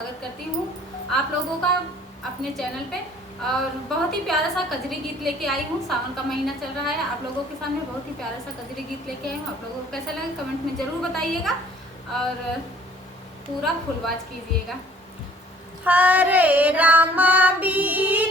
स्वागत करती हूँ आप लोगों का अपने चैनल पे। और बहुत ही प्यारा सा कजरी गीत लेके आई हूँ। सावन का महीना चल रहा है, आप लोगों के सामने बहुत ही प्यारा सा कजरी गीत लेके आई हूँ। आप लोगों को कैसा लगे कमेंट में ज़रूर बताइएगा और पूरा फुल वॉच कीजिएगा। हरे रामा बी